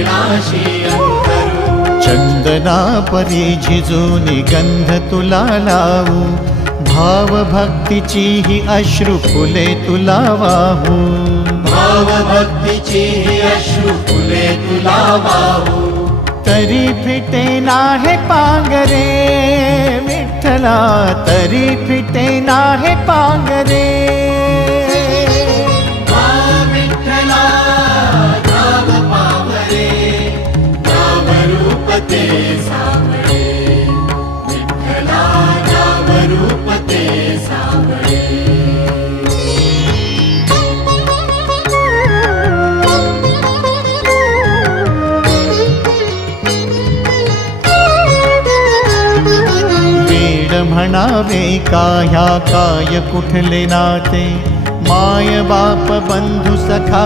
चरणाशी अंतरू। चंदना परी झिजूनी गंध तुला लावू, भाव भक्तीची ही अश्रु फुले तुला वाहू। भाव भक्तीची ही अश्रु फुले तुला वाहू। तरी फिटे नाहे पांगरे विठ्ठला, तरी फिटे नाहे पांगरे। विठ्ठला नाम पावरे, नाम रूप ते सावळे। विठ्ठला नाम रूप ते सावळे। म्हणावे का ह्या काय कुठले नाते, माय बाप बंधू सखा